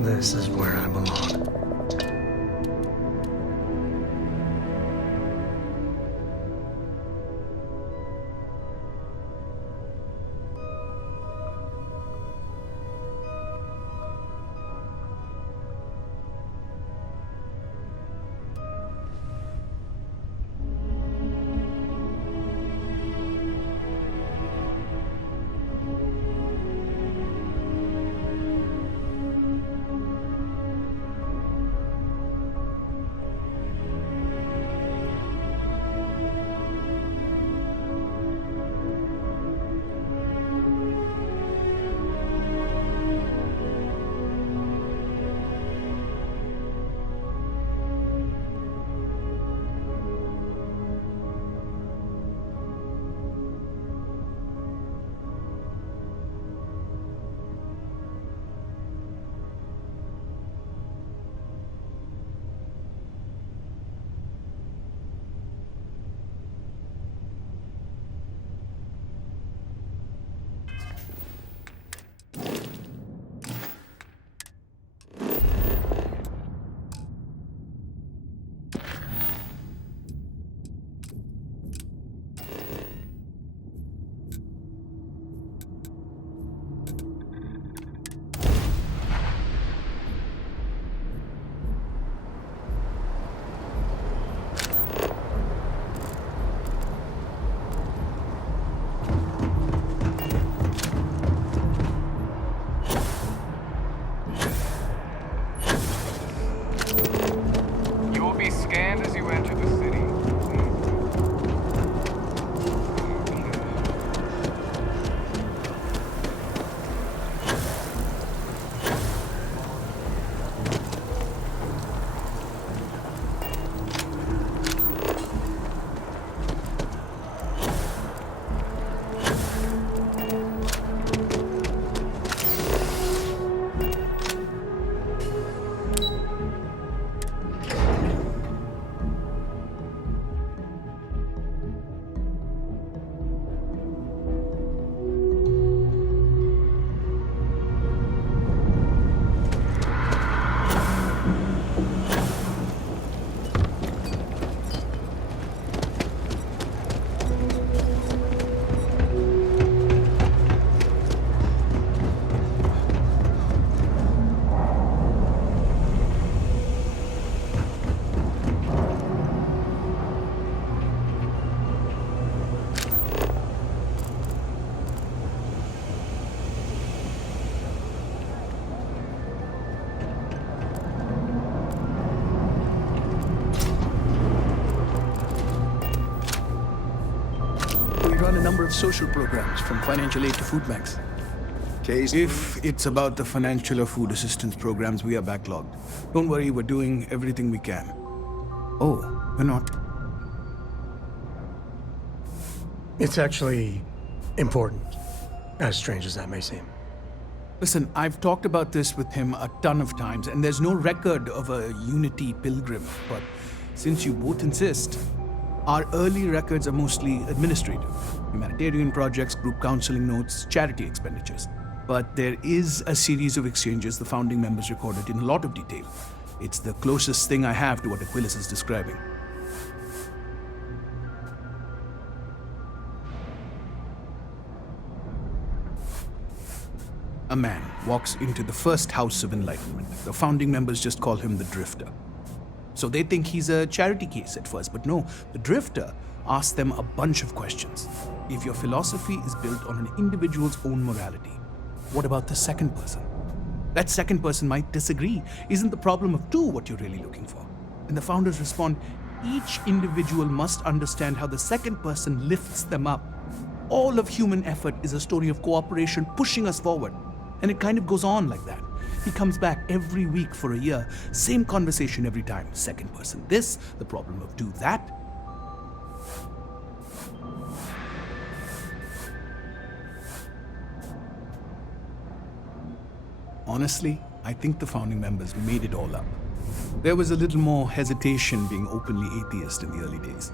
This is where I belong. Run a number of social programs, from financial aid to food banks. If it's about the financial or food assistance programs, we are backlogged. Don't worry, we're doing everything we can. Oh, we're not. It's actually important, as strange as that may seem. Listen, I've talked about this with him a ton of times, and there's no record of a Unity pilgrim. But since you both insist, our early records are mostly administrative. Humanitarian projects, group counseling notes, charity expenditures. But there is a series of exchanges the founding members recorded in a lot of detail. It's the closest thing I have to what Aquilas is describing. A man walks into the first house of enlightenment. The founding members just call him the Drifter. So they think he's a charity case at first, but no, the Drifter asks them a bunch of questions. If your philosophy is built on an individual's own morality, what about the second person? That second person might disagree. Isn't the problem of two what you're really looking for? And the founders respond, each individual must understand how the second person lifts them up. All of human effort is a story of cooperation pushing us forward. And it kind of goes on like that. He comes back every week for a year. Same conversation every time. Second person this, the problem of do that. Honestly, I think the founding members made it all up. There was a little more hesitation being openly atheist in the early days.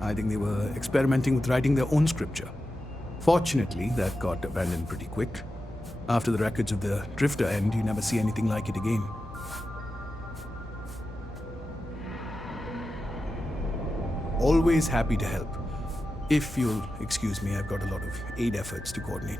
I think they were experimenting with writing their own scripture. Fortunately, that got abandoned pretty quick. After the records of the Drifter end, you never see anything like it again. Always happy to help. If you'll excuse me, I've got a lot of aid efforts to coordinate.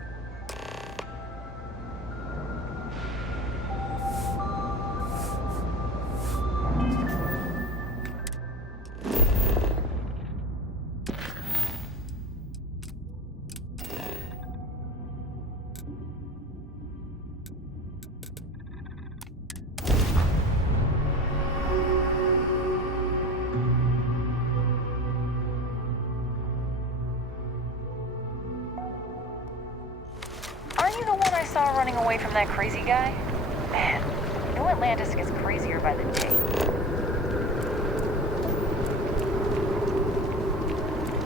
Aren't you the one I saw running away from that crazy guy? Man, New Atlantis gets crazier by the day.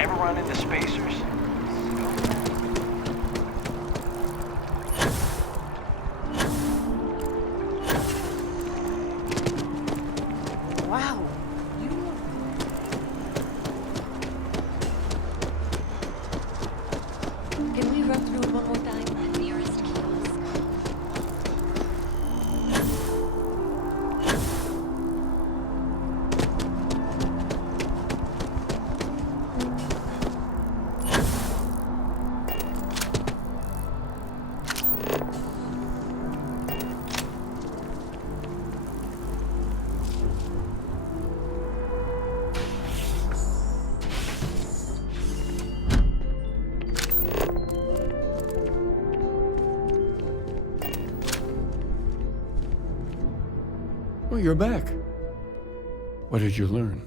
Ever run into spacers? Wow. Can we run through it one more time? Nearest kiosk. Oh, you're back. What did you learn?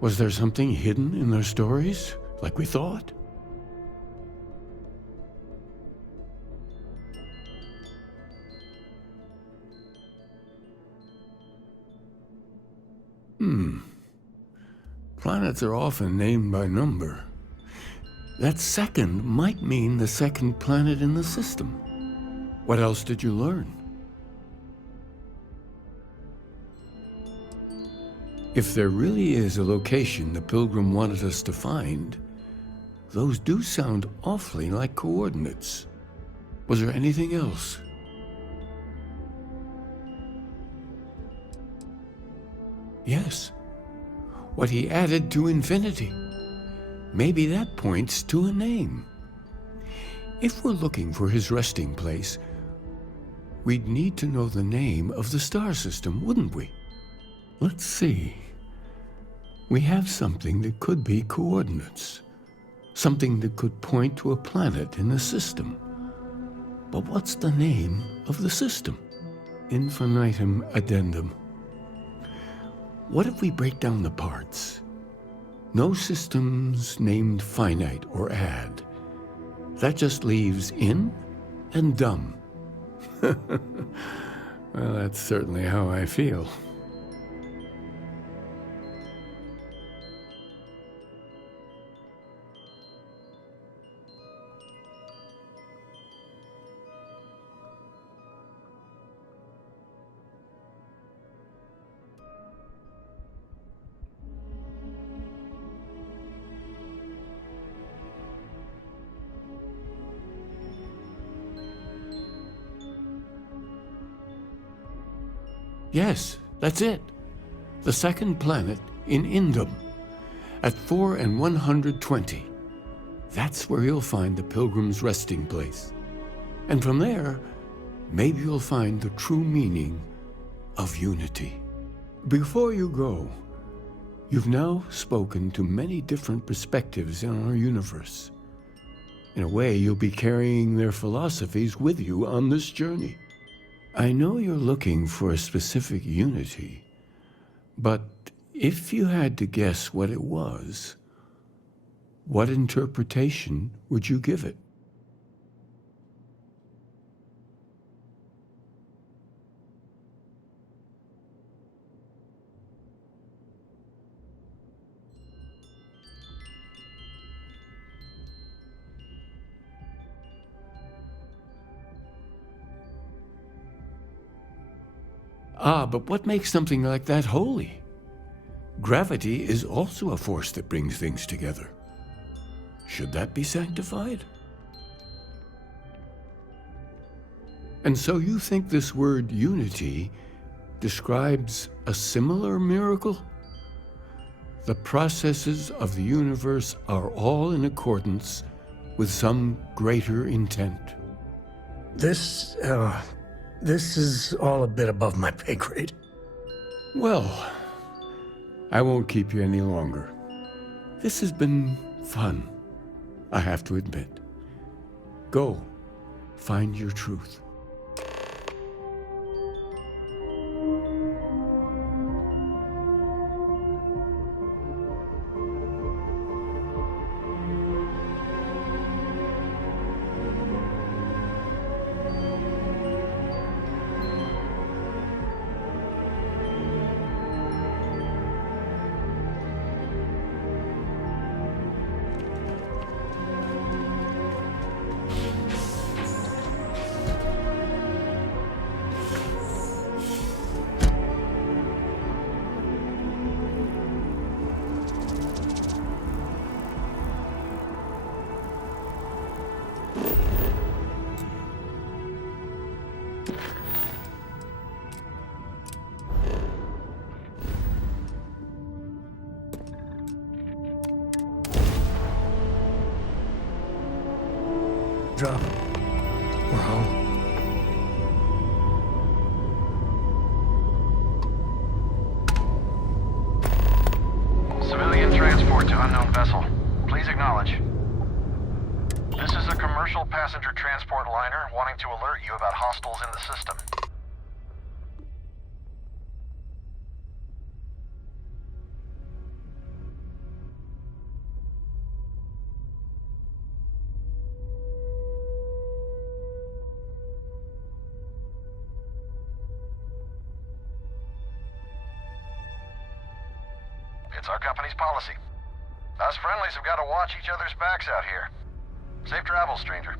Was there something hidden in their stories, like we thought? Planets are often named by number. That second might mean the second planet in the system. What else did you learn? If there really is a location the Pilgrim wanted us to find, those do sound awfully like coordinates. Was there anything else? Yes. What he added to infinity. Maybe that points to a name. If we're looking for his resting place, we'd need to know the name of the star system, wouldn't we? Let's see. We have something that could be coordinates. Something that could point to a planet in the system. But what's the name of the system? Infinitum addendum. What if we break down the parts? No systems named finite or add. That just leaves in and dumb. Well, that's certainly how I feel. Yes, that's it. The second planet in Indum, at 4 and 120. That's where you'll find the Pilgrim's resting place. And from there, maybe you'll find the true meaning of unity. Before you go, you've now spoken to many different perspectives in our universe. In a way, you'll be carrying their philosophies with you on this journey. I know you're looking for a specific unity, but if you had to guess what it was, what interpretation would you give it? Ah, but what makes something like that holy? Gravity is also a force that brings things together. Should that be sanctified? And so you think this word unity describes a similar miracle? The processes of the universe are all in accordance with some greater intent. This is all a bit above my pay grade. Well, I won't keep you any longer. This has been fun, I have to admit. Go, find your truth. Drop. We're home. Civilian transport to unknown vessel. Please acknowledge. This is a commercial passenger transport liner wanting to alert you about hostiles in the system. It's our company's policy. Us friendlies have got to watch each other's backs out here. Safe travels, stranger.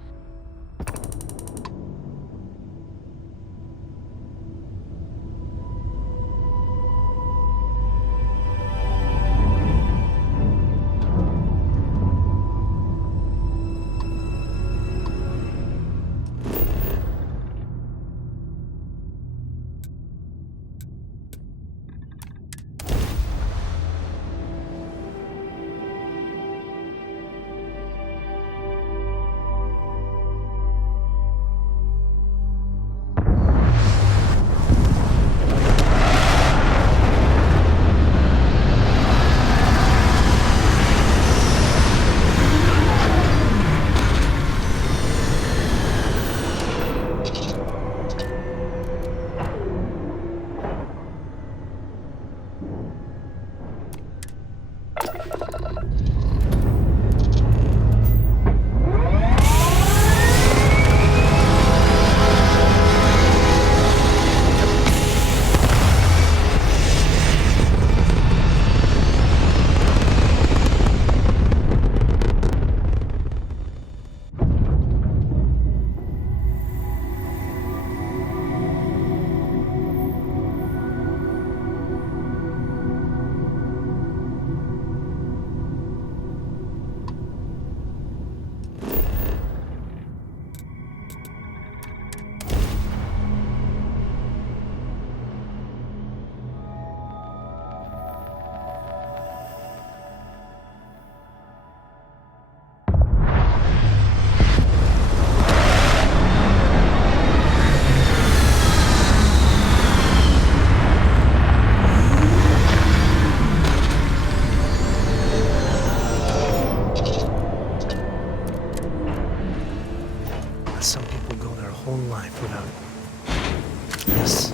Some people go their whole life without this.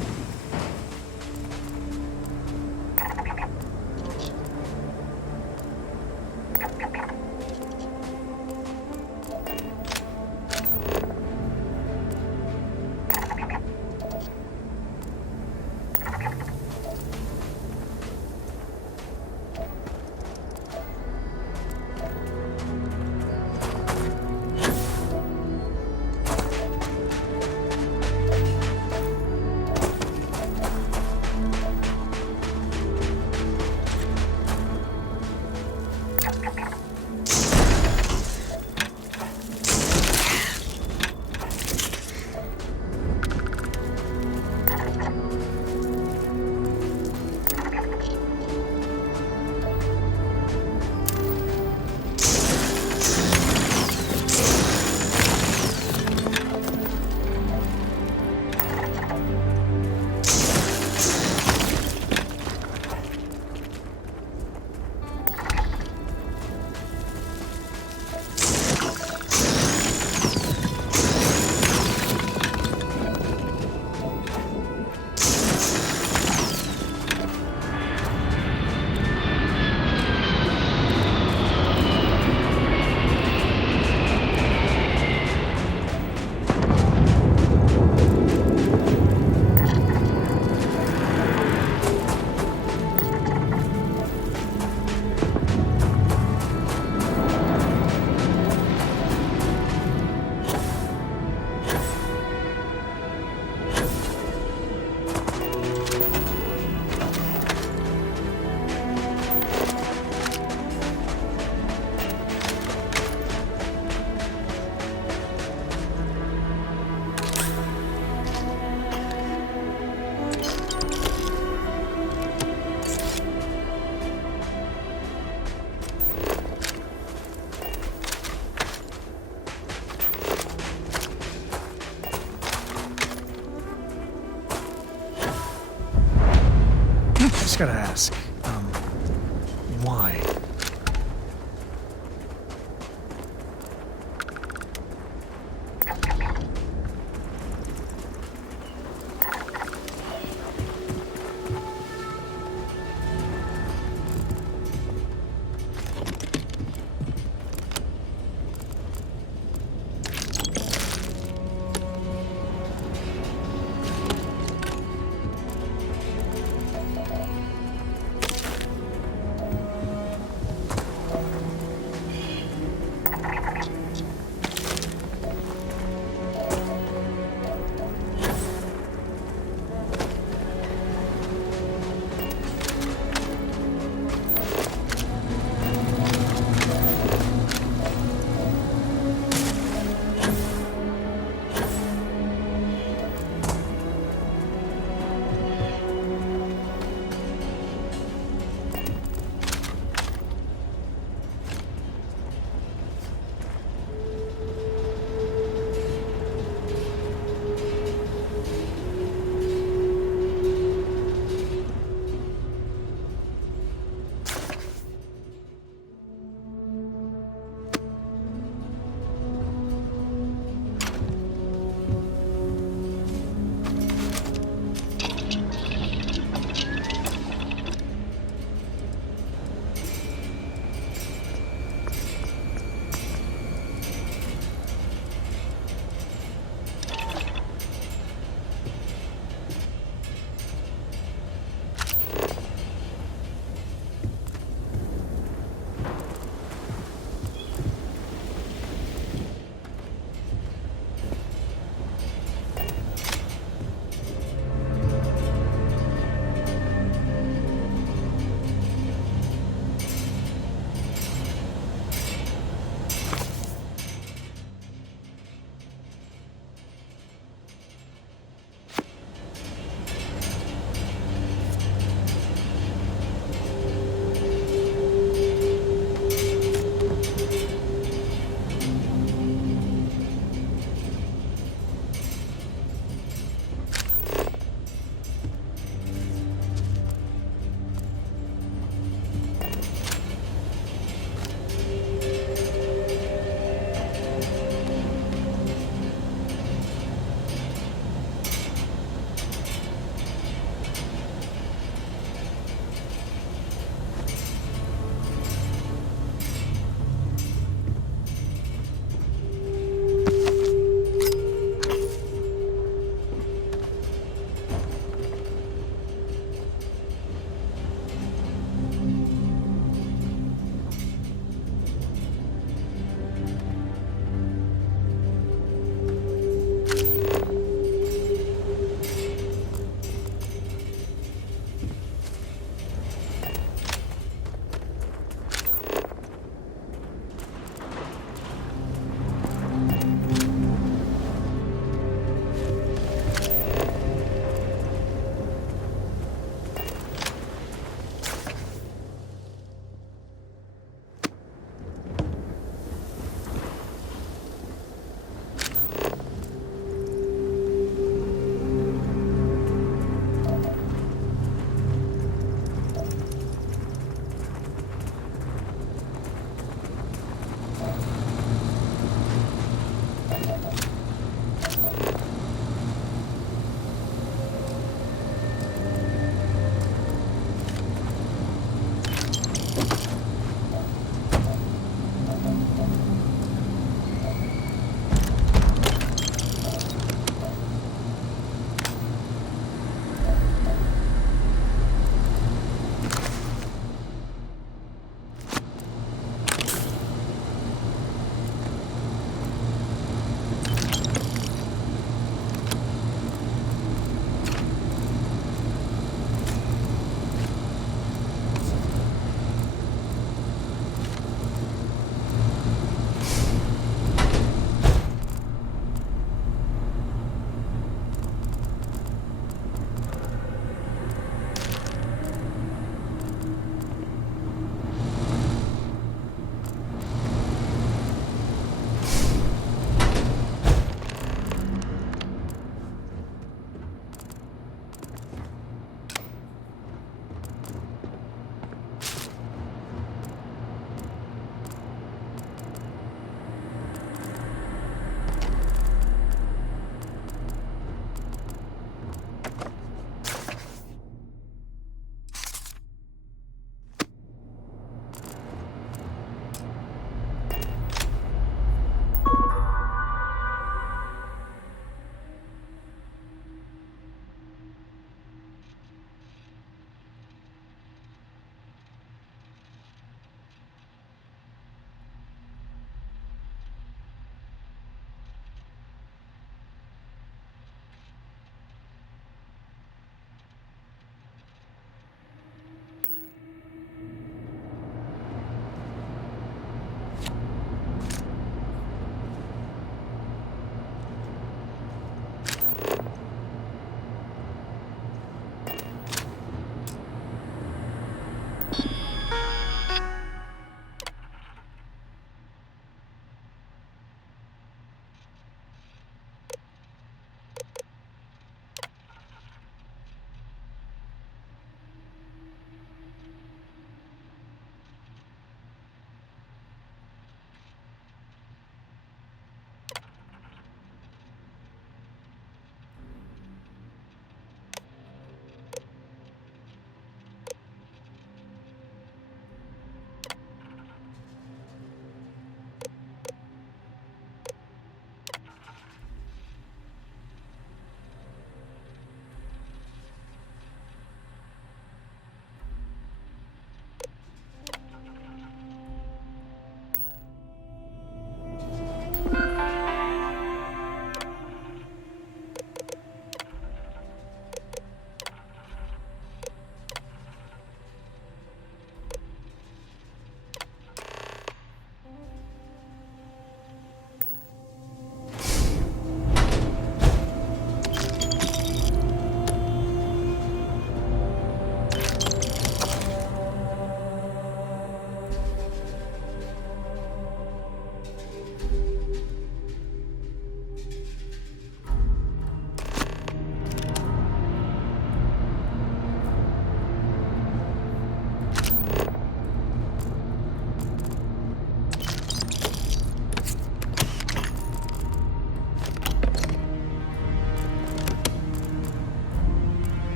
just gotta ask, why?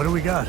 What do we got?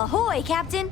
Ahoy, Captain!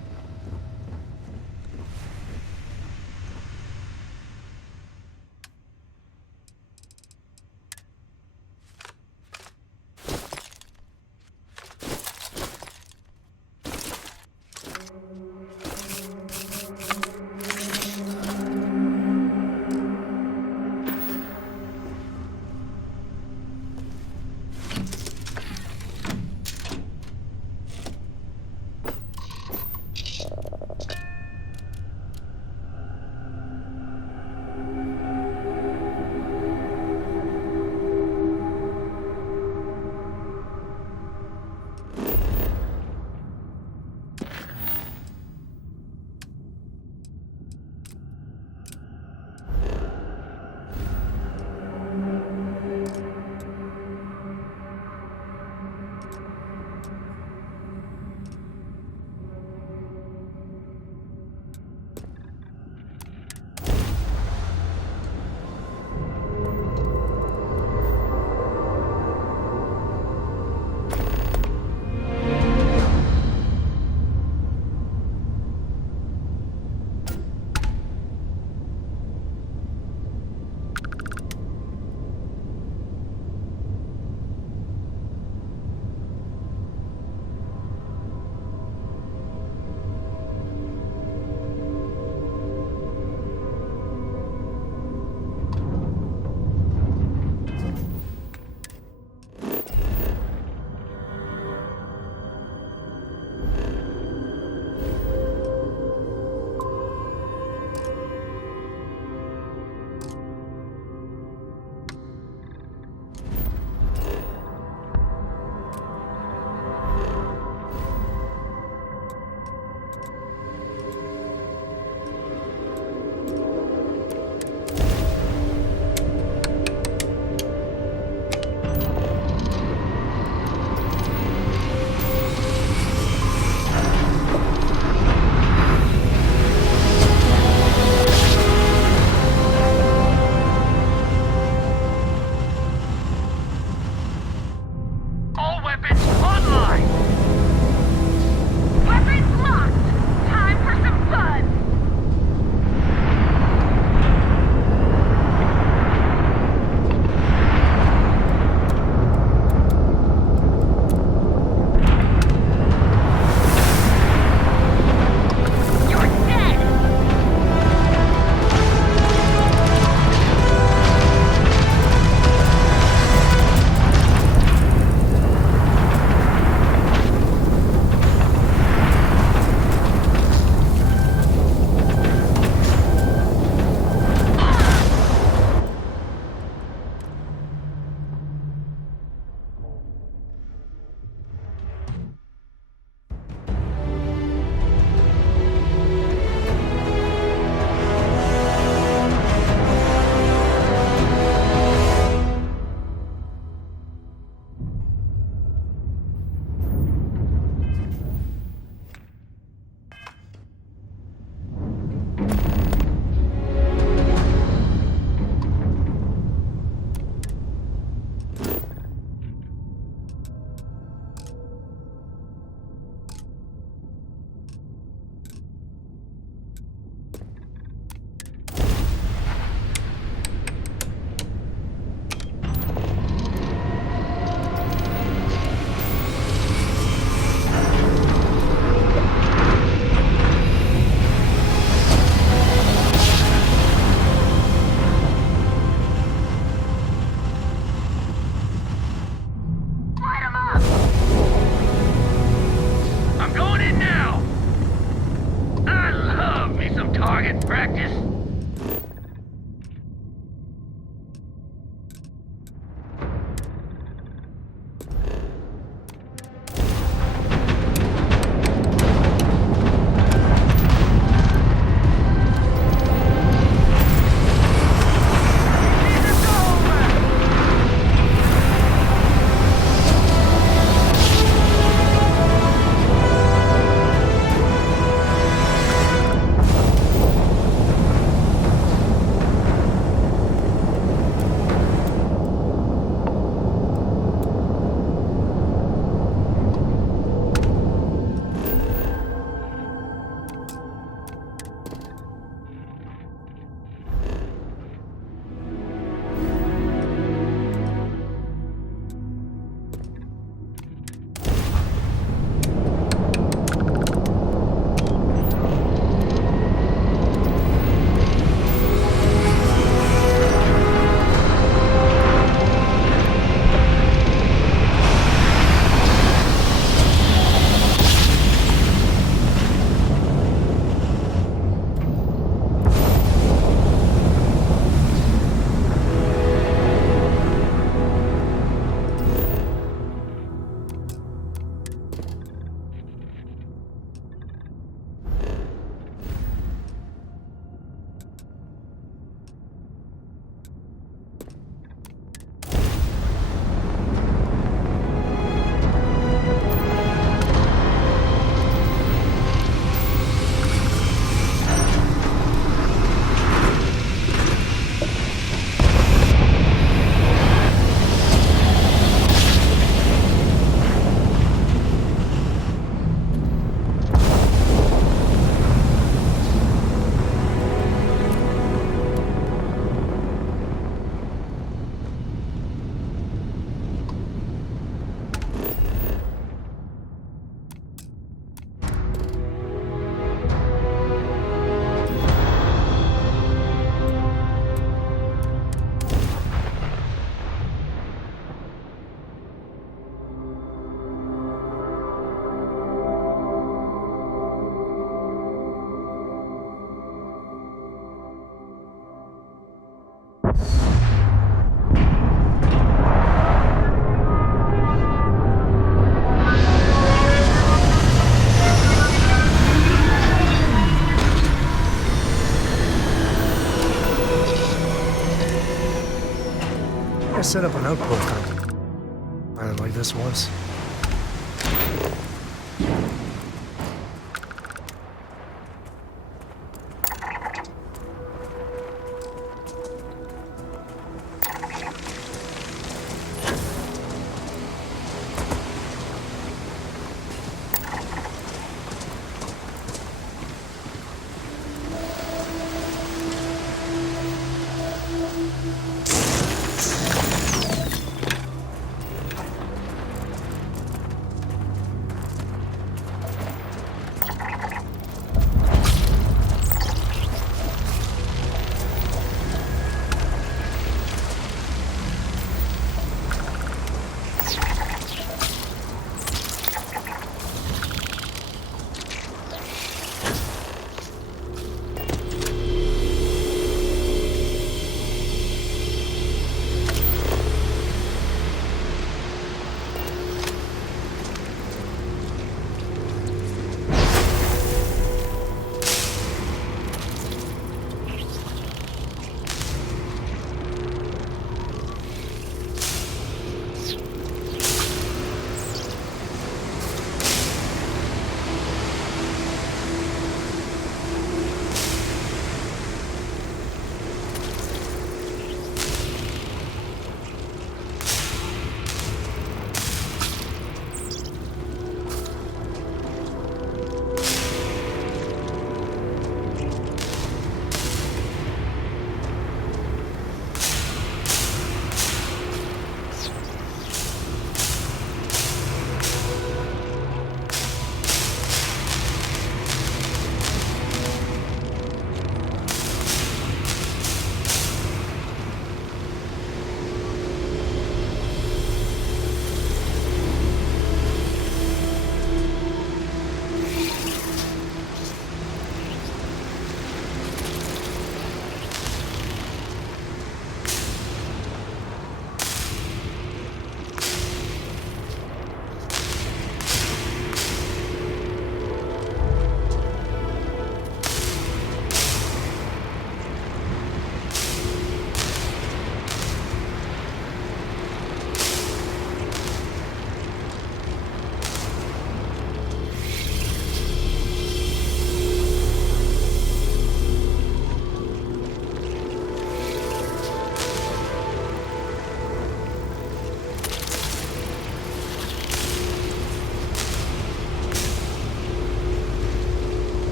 target practice. I set up an outpost on island like this once.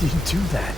did you do that?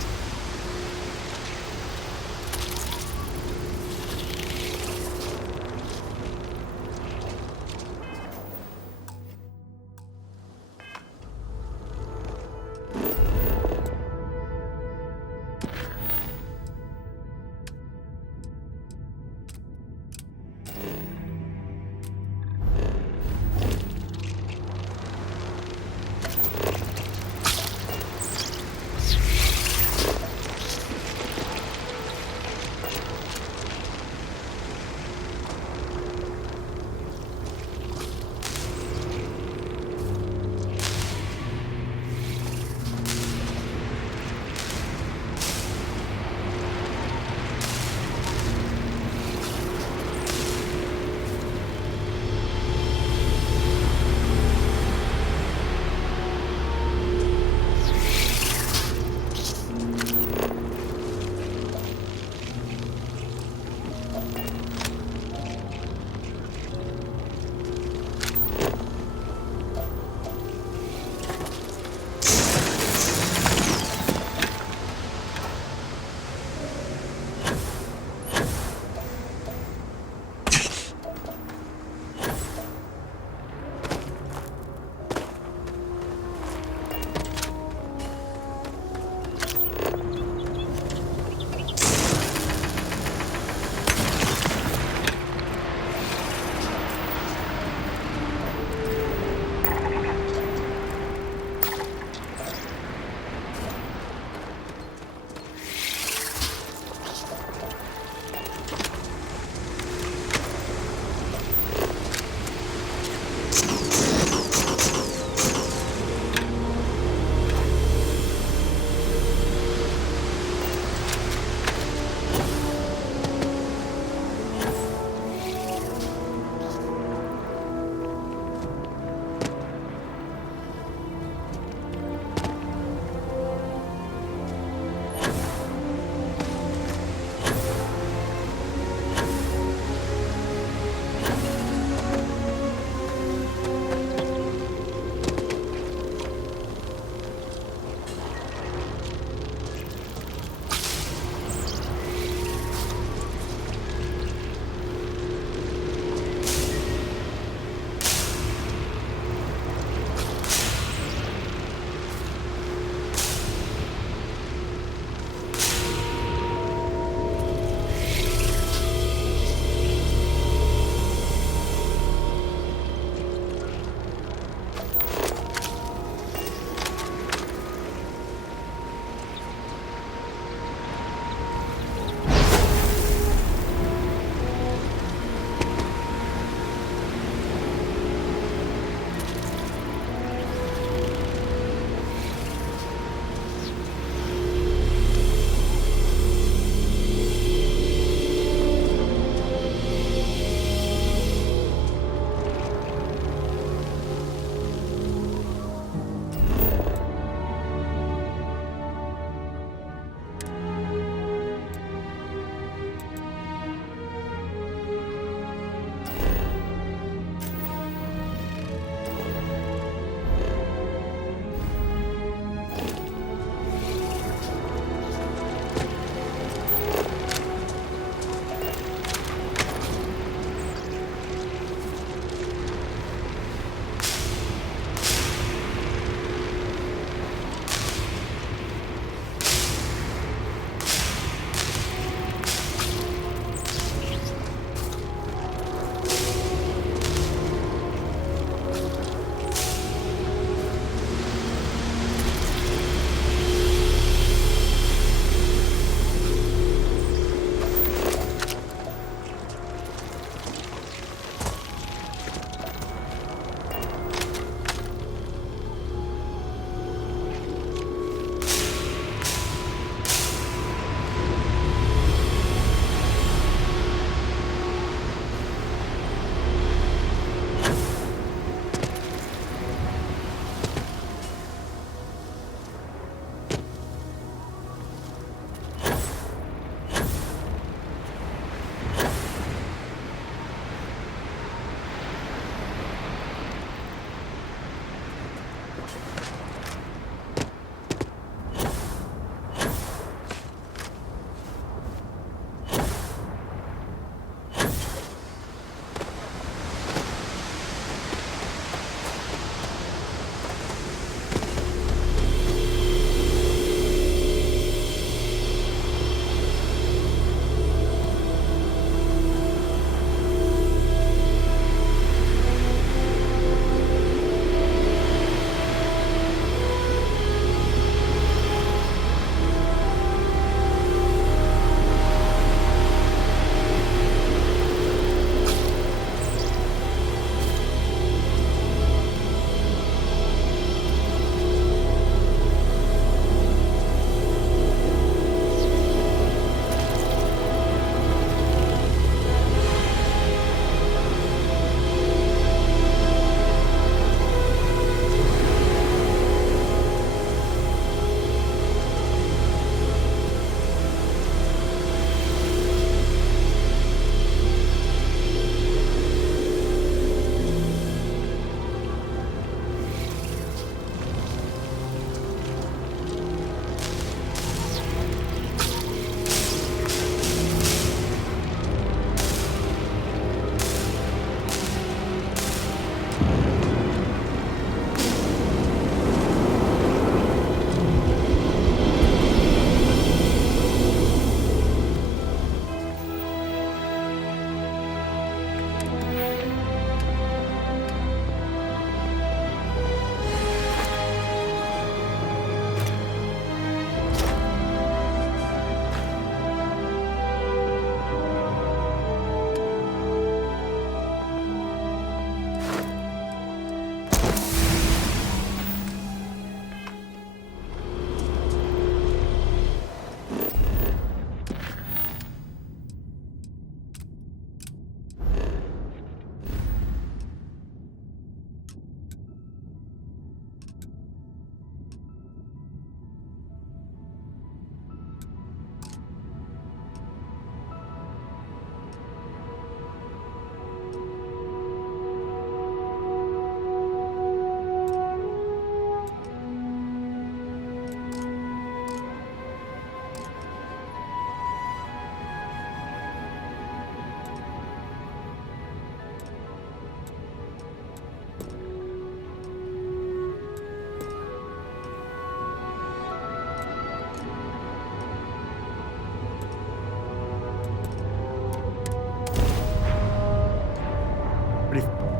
pretty.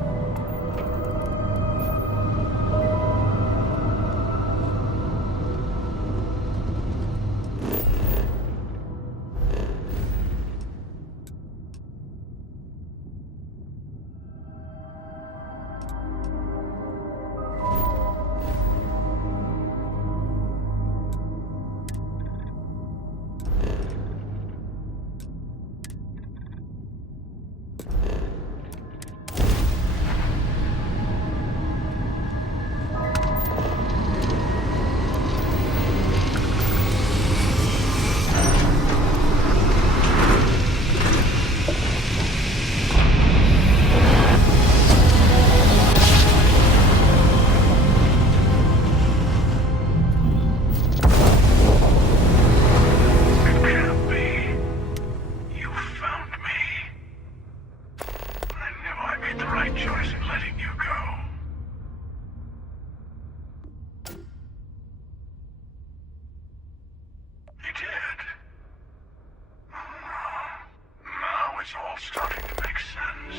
It's all starting to make sense.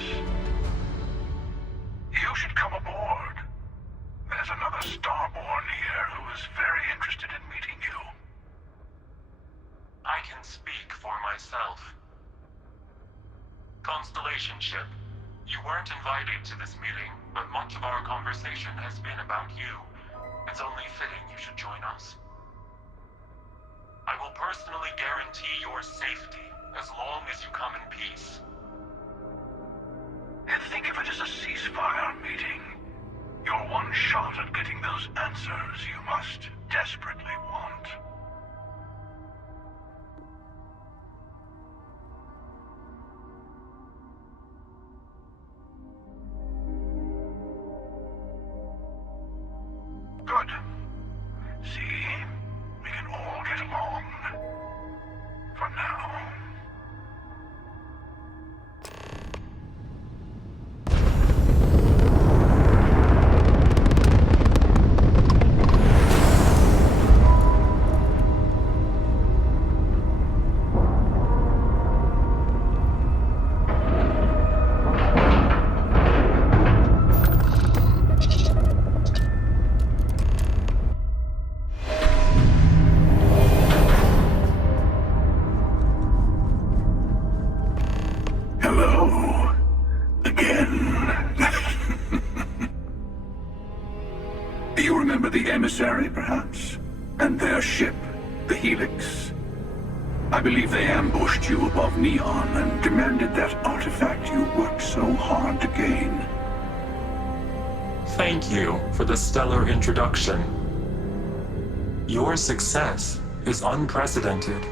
You should come aboard. There's another Starborn here who is very interested in meeting you. I can speak for myself. Constellation ship, you weren't invited to this meeting, but much of our conversation has been about you. It's only fitting you should join us. I will personally guarantee your safety as long as you come in peace. And think of it as a ceasefire meeting. Your one shot at getting those answers you must desperately want. Good. See? We can all get along. For now. Hello. Again. You remember the emissary, perhaps? And their ship, the Helix? I believe they ambushed you above Neon and demanded that artifact you worked so hard to gain. Thank you for the stellar introduction. Your success is unprecedented.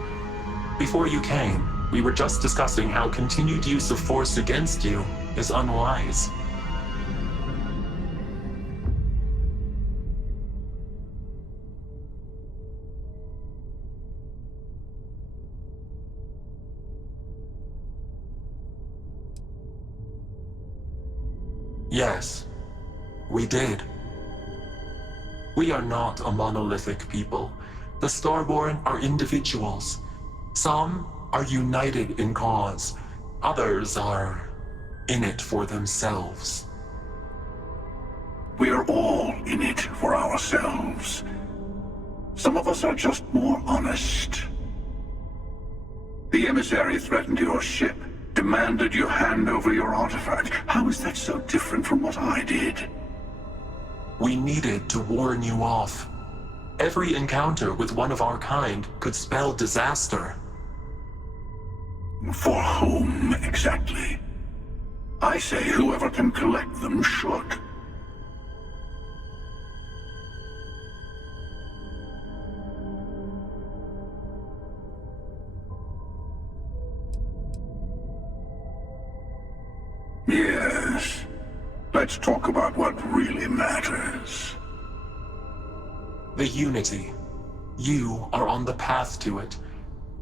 Before you came, we were just discussing how continued use of force against you is unwise. Yes, we did. We are not a monolithic people. The Starborn are individuals. Some are united in cause. Others are in it for themselves. We're all in it for ourselves. Some of us are just more honest. The emissary threatened your ship, demanded you hand over your artifact. How is that so different from what I did? We needed to warn you off. Every encounter with one of our kind could spell disaster. For whom, exactly? I say whoever can collect them should. Yes. Let's talk about what really matters. The Unity. You are on the path to it.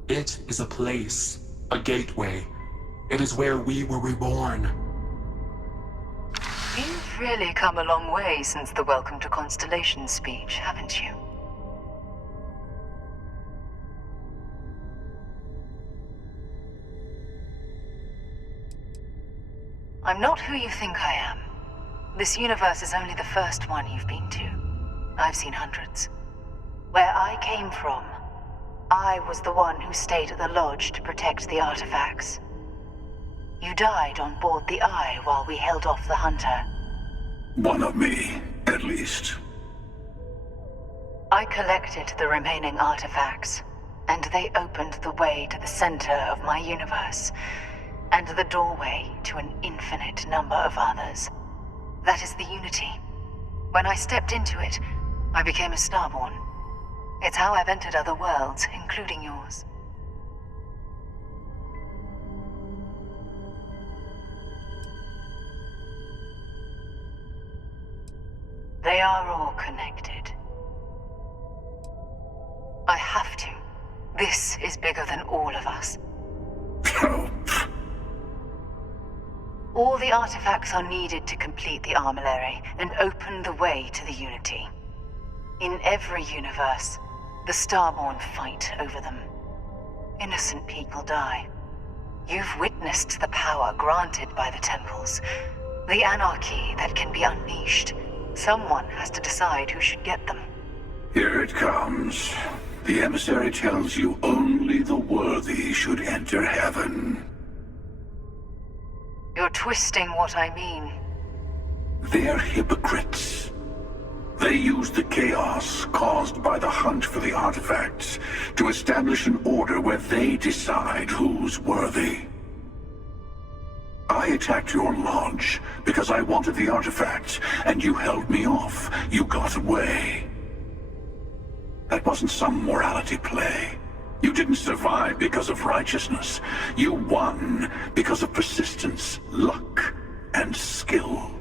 It is a place, a gateway. It is where we were reborn. You've really come a long way since the Welcome to Constellation speech, haven't you? I'm not who you think I am. This universe is only the first one you've been to. I've seen hundreds. Where I came from, I was the one who stayed at the lodge to protect the artifacts. You died on board the Eye while we held off the Hunter. One of me, at least. I collected the remaining artifacts, and they opened the way to the center of my universe, and the doorway to an infinite number of others. That is the Unity. When I stepped into it, I became a Starborn. It's how I've entered other worlds, including yours. They are all connected. I have to. This is bigger than all of us. All the artifacts are needed to complete the armillary and open the way to the Unity. In every universe, the Starborn fight over them. Innocent people die. You've witnessed the power granted by the temples, the anarchy that can be unleashed. Someone has to decide who should get them. Here it comes. The emissary tells you only the worthy should enter heaven. You're twisting what I mean. They're hypocrites. They use the chaos caused by the hunt for the artifacts to establish an order where they decide who's worthy. I attacked your lodge because I wanted the artifacts, and you held me off. You got away. That wasn't some morality play. You didn't survive because of righteousness. You won because of persistence, luck, and skill.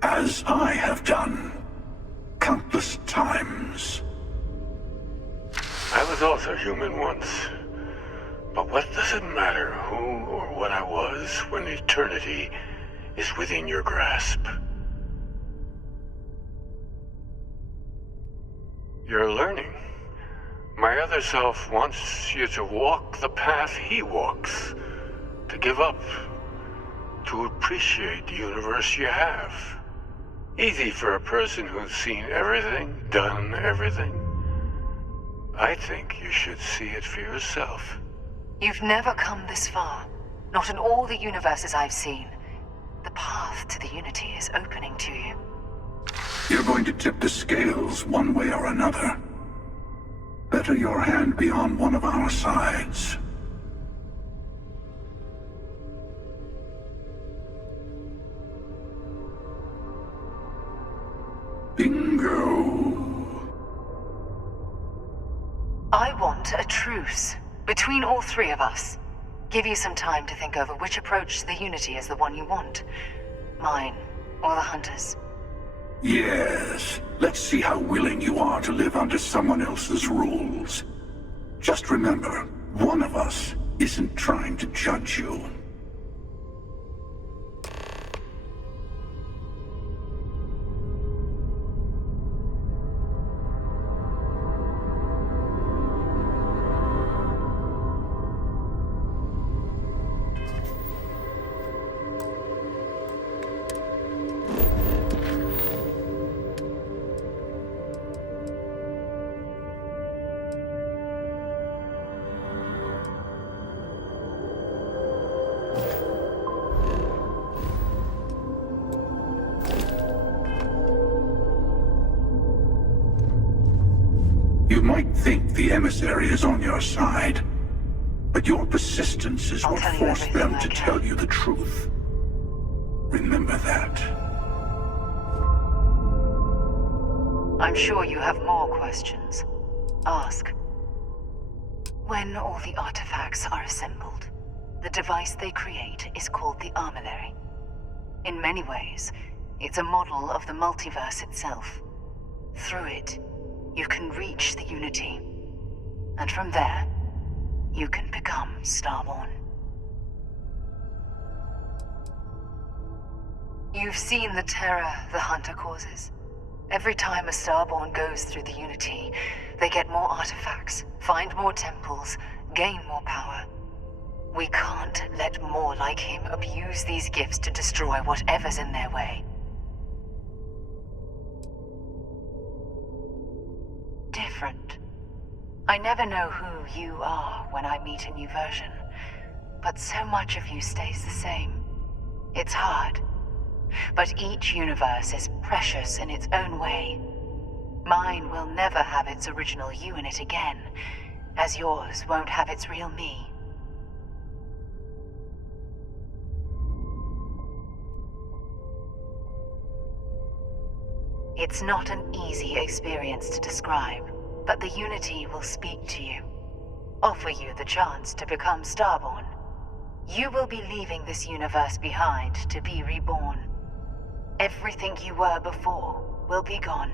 As I have done, countless times. I was also human once. But what does it matter who or what I was when eternity is within your grasp? You're learning. My other self wants you to walk the path he walks, to give up, to appreciate the universe you have. Easy for a person who's seen everything, done everything. I think you should see it for yourself. You've never come this far. Not in all the universes I've seen. The path to the Unity is opening to you. You're going to tip the scales one way or another. Better your hand be on one of our sides. Bingo. I want a truce between all three of us. Give you some time to think over which approach to the Unity is the one you want. Mine, or the Hunter's. Yes. Let's see how willing you are to live under someone else's rules. Just remember, one of us isn't trying to judge you. You might think the emissary is on your side, but your persistence is what forced them to tell you the truth. Remember that. I'm sure you have more questions. Ask. When all the artifacts are assembled, the device they create is called the Armillary. In many ways, it's a model of the multiverse itself. Through it, you can reach the Unity. And from there, you can become Starborn. You've seen the terror the Hunter causes. Every time a Starborn goes through the Unity, they get more artifacts, find more temples, gain more power. We can't let more like him abuse these gifts to destroy whatever's in their way. Different. I never know who you are when I meet a new version, but so much of you stays the same. It's hard. But each universe is precious in its own way. Mine will never have its original you in it again, as yours won't have its real me. It's not an easy experience to describe, but the Unity will speak to you, offer you the chance to become Starborn. You will be leaving this universe behind to be reborn. Everything you were before will be gone.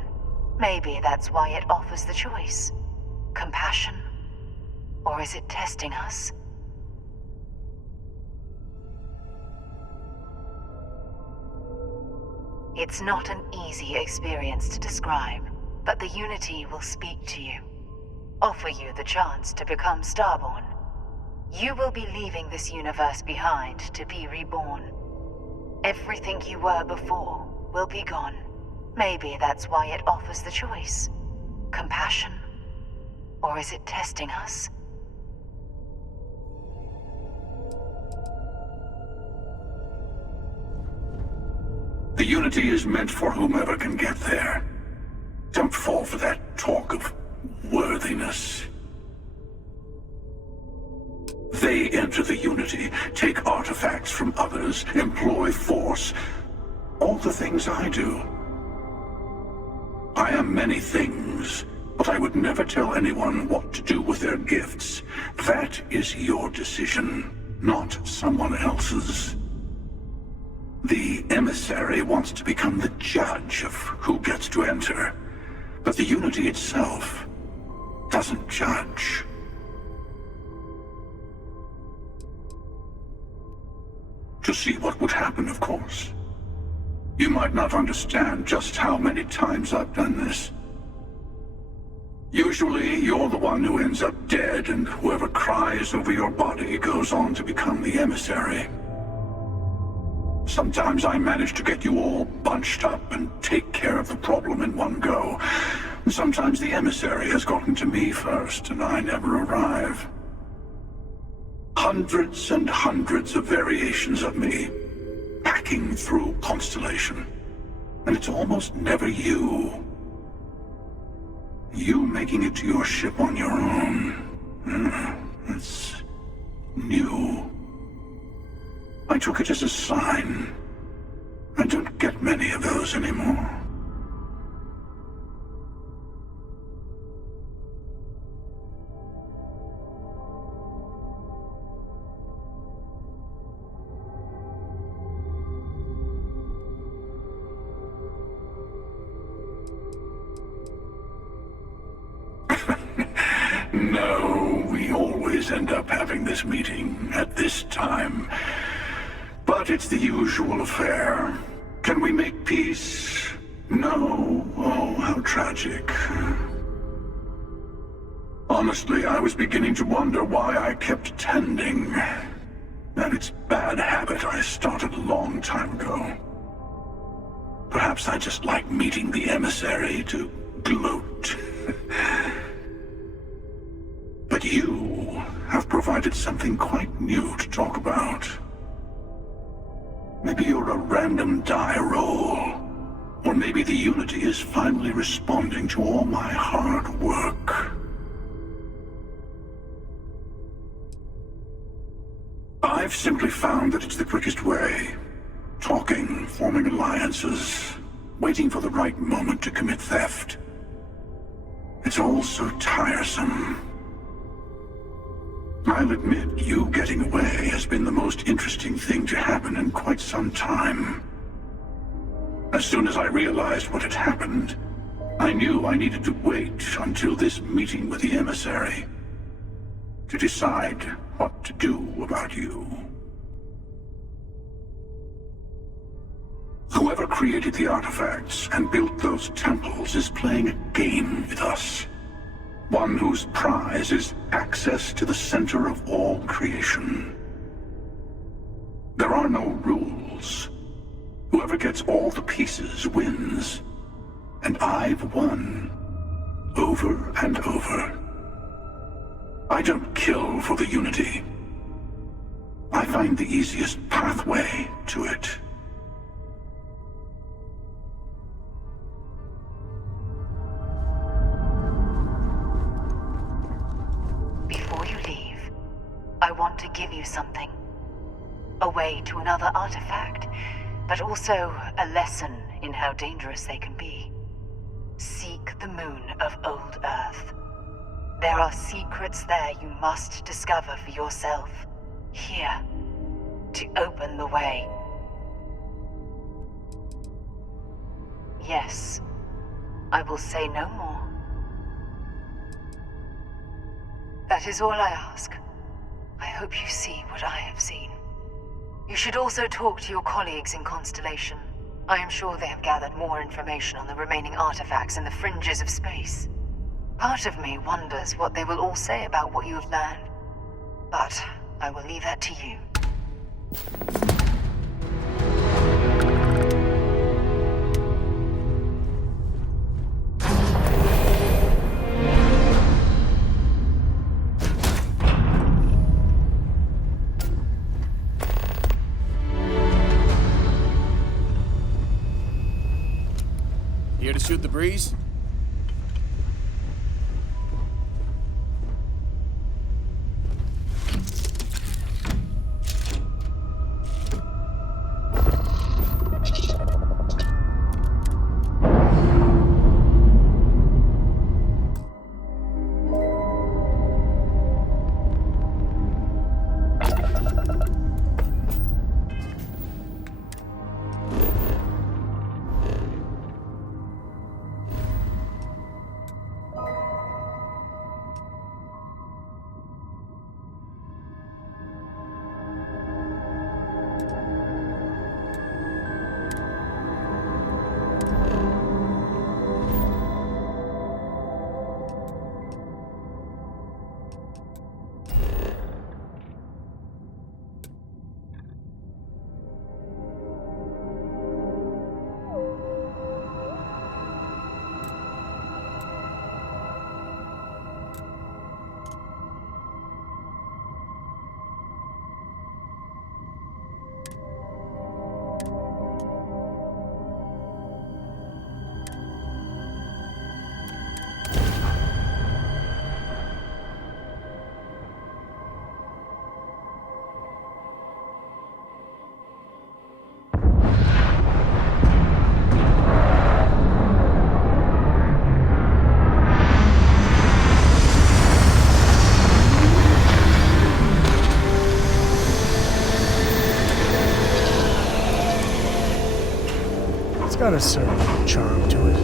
Maybe that's why it offers the choice. Compassion? Or is it testing us? It's not an easy experience to describe, but the Unity will speak to you, offer you the chance to become Starborn. You will be leaving this universe behind to be reborn. Everything you were before will be gone. Maybe that's why it offers the choice. Compassion? Or is it testing us? The Unity is meant for whomever can get there. Don't fall for that talk of worthiness. They enter the Unity, take artifacts from others, employ force. All the things I do. I am many things, but I would never tell anyone what to do with their gifts. That is your decision, not someone else's. The emissary wants to become the judge of who gets to enter, but the Unity itself doesn't judge. To see what would happen, of course. You might not understand just how many times I've done this. Usually, you're the one who ends up dead, and whoever cries over your body goes on to become the emissary. Sometimes I manage to get you all bunched up and take care of the problem in one go. Sometimes the emissary has gotten to me first, and I never arrive. Hundreds and hundreds of variations of me, packing through Constellation. And it's almost never you. You making it to your ship on your own. That's new. I took it as a sign. I don't get many of those anymore. No, we always end up having this meeting at this time. But it's the usual affair. Can we make peace? No. Oh, how tragic. Honestly, I was beginning to wonder why I kept attending. And it's a bad habit I started a long time ago. Perhaps I just like meeting the emissary to gloat. But you have provided something quite new to talk about. Maybe you're a random die roll. Or maybe the Unity is finally responding to all my hard work. I've simply found that it's the quickest way. Talking, forming alliances, waiting for the right moment to commit theft. It's all so tiresome. I'll admit, you getting away has been the most interesting thing to happen in quite some time. As soon as I realized what had happened, I knew I needed to wait until this meeting with the emissary to decide what to do about you. Whoever created the artifacts and built those temples is playing a game with us. One whose prize is access to the center of all creation. There are no rules. Whoever gets all the pieces wins. And I've won. Over and over. I don't kill for the Unity. I find the easiest pathway to it. Before you leave, I want to give you something. A way to another artifact, but also a lesson in how dangerous they can be. Seek the moon of Old Earth. There are secrets there you must discover for yourself. Here, to open the way. Yes, I will say no more. That is all I ask. I hope you see what I have seen. You should also talk to your colleagues in Constellation. I am sure they have gathered more information on the remaining artifacts in the fringes of space. Part of me wonders what they will all say about what you have learned. But I will leave that to you. Here to shoot the breeze? It's got a certain charm to it.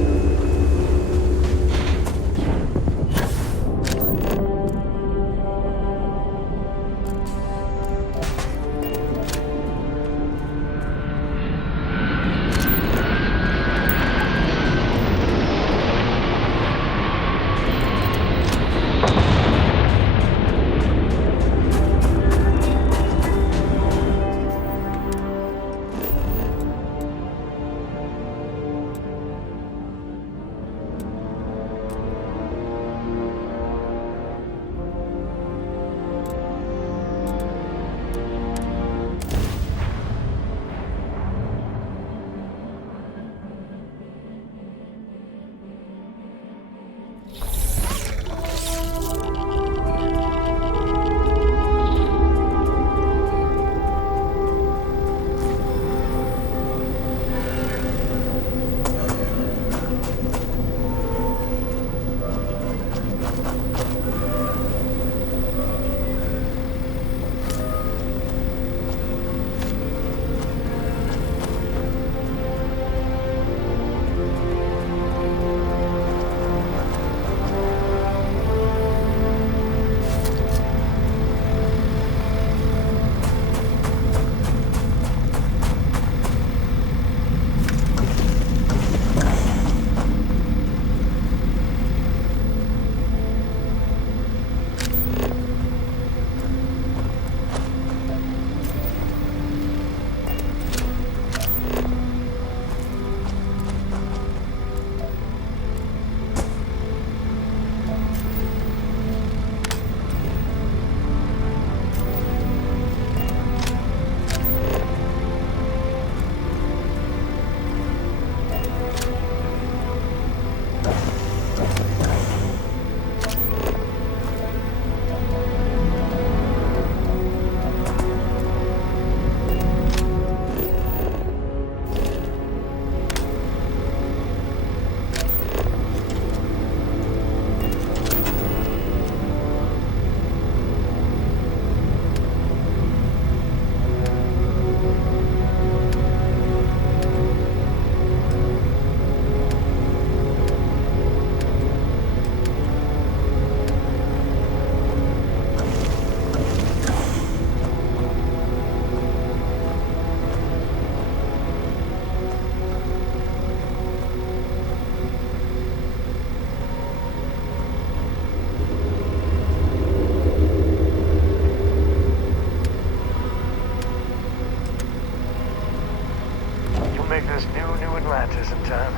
make this New Atlantis in time.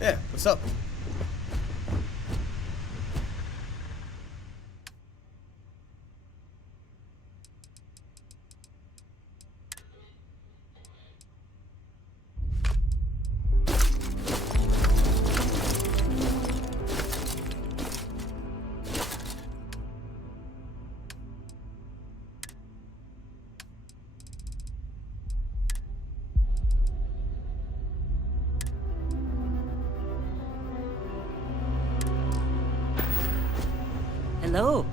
Yeah, what's up? Hello.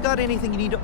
Got anything you need to...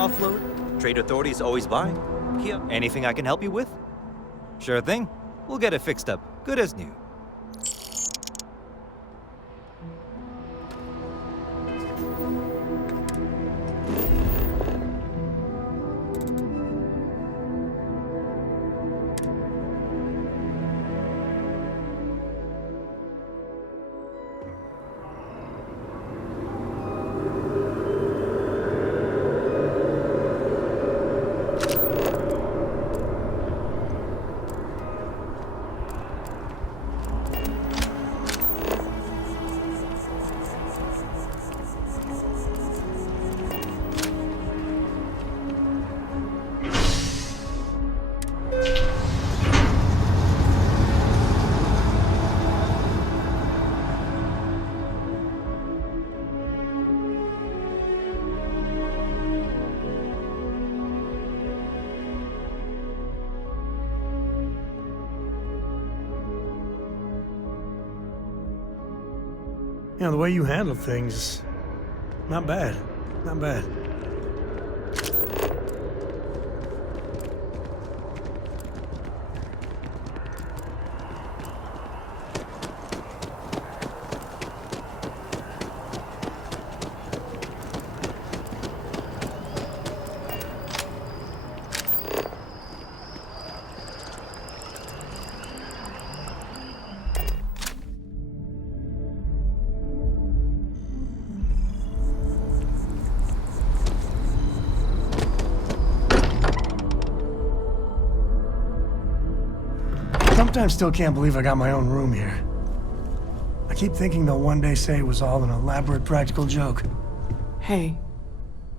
Offload? Trade authorities always buy. Here, anything I can help you with? Sure thing. We'll get it fixed up. Good as new. You know, the way you handle things, not bad. Not bad. Sometimes still can't believe I got my own room here. I keep thinking they'll one day say it was all an elaborate practical joke. Hey,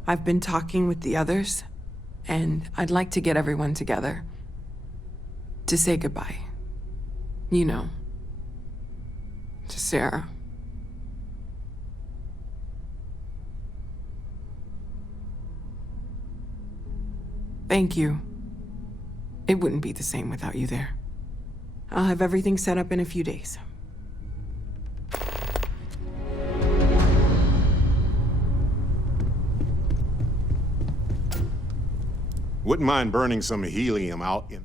I've been talking with the others, and I'd like to get everyone together. To say goodbye. You know. To Sarah. Thank you. It wouldn't be the same without you there. I'll have everything set up in a few days. Wouldn't mind burning some helium out in...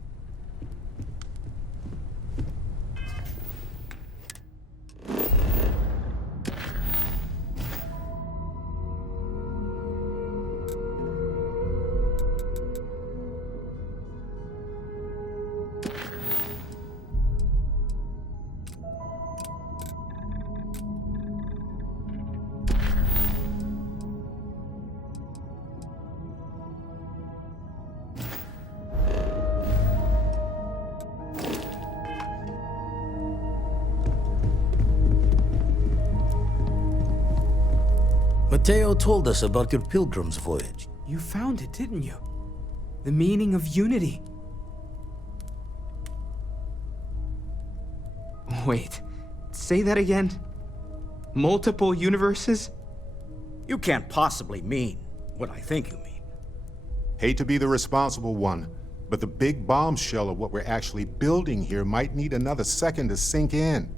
Mateo told us about your pilgrim's voyage. You found it, didn't you? The meaning of unity. Wait, say that again? Multiple universes? You can't possibly mean what I think you mean. Hate to be the responsible one, but the big bombshell of what we're actually building here might need another second to sink in.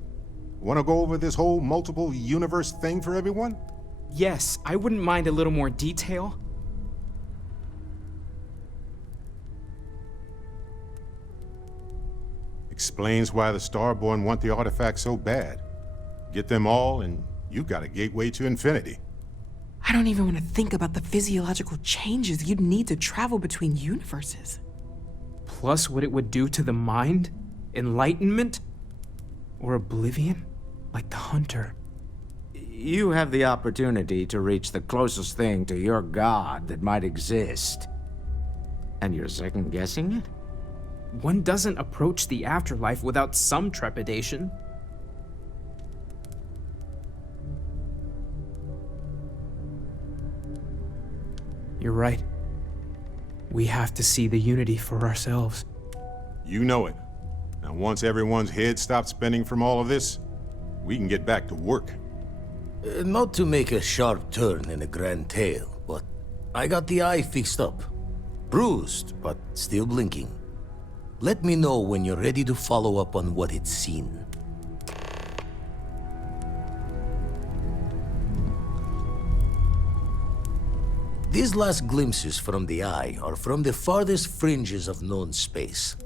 Want to go over this whole multiple universe thing for everyone? Yes, I wouldn't mind a little more detail. Explains why the Starborn want the artifact so bad. Get them all, and you've got a gateway to infinity. I don't even want to think about the physiological changes you'd need to travel between universes. Plus what it would do to the mind? Enlightenment? Or oblivion? Like the Hunter. You have the opportunity to reach the closest thing to your god that might exist. And you're second-guessing it? One doesn't approach the afterlife without some trepidation. You're right. We have to see the unity for ourselves. You know it. Now, once everyone's head stops spinning from all of this, we can get back to work. Not to make a sharp turn in a grand tale, but I got the eye fixed up. Bruised, but still blinking. Let me know when you're ready to follow up on what it's seen. These last glimpses from the eye are from the farthest fringes of known space.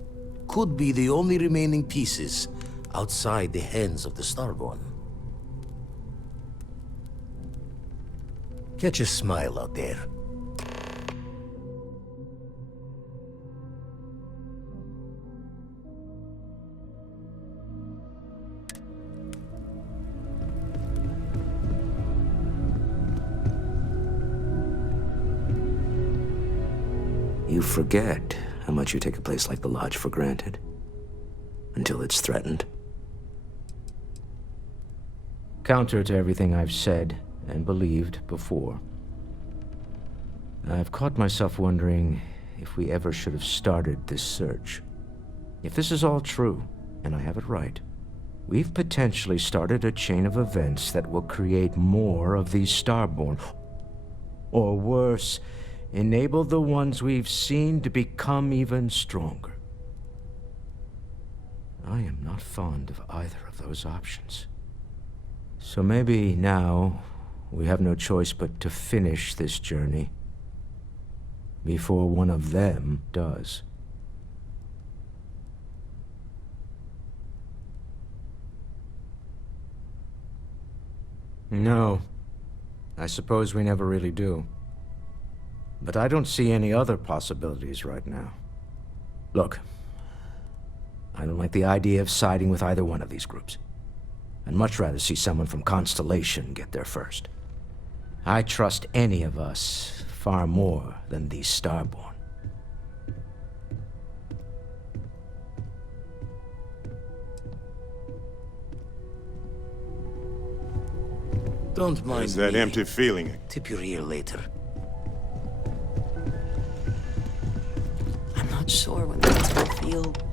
Could be the only remaining pieces outside the hands of the Starborn. Catch a smile out there. You forget how much you take a place like the Lodge for granted. Until it's threatened. Counter to everything I've said and believed before. I've caught myself wondering if we ever should have started this search. If this is all true, and I have it right, we've potentially started a chain of events that will create more of these Starborn. Or worse, enable the ones we've seen to become even stronger. I am not fond of either of those options. So maybe now we have no choice but to finish this journey before one of them does. No, I suppose we never really do. But I don't see any other possibilities right now. Look, I don't like the idea of siding with either one of these groups. I'd much rather see someone from Constellation get there first. I trust any of us far more than these Starborn. Don't mind There's that me. empty feeling. Tip your ear later. I'm not sure what this will feel.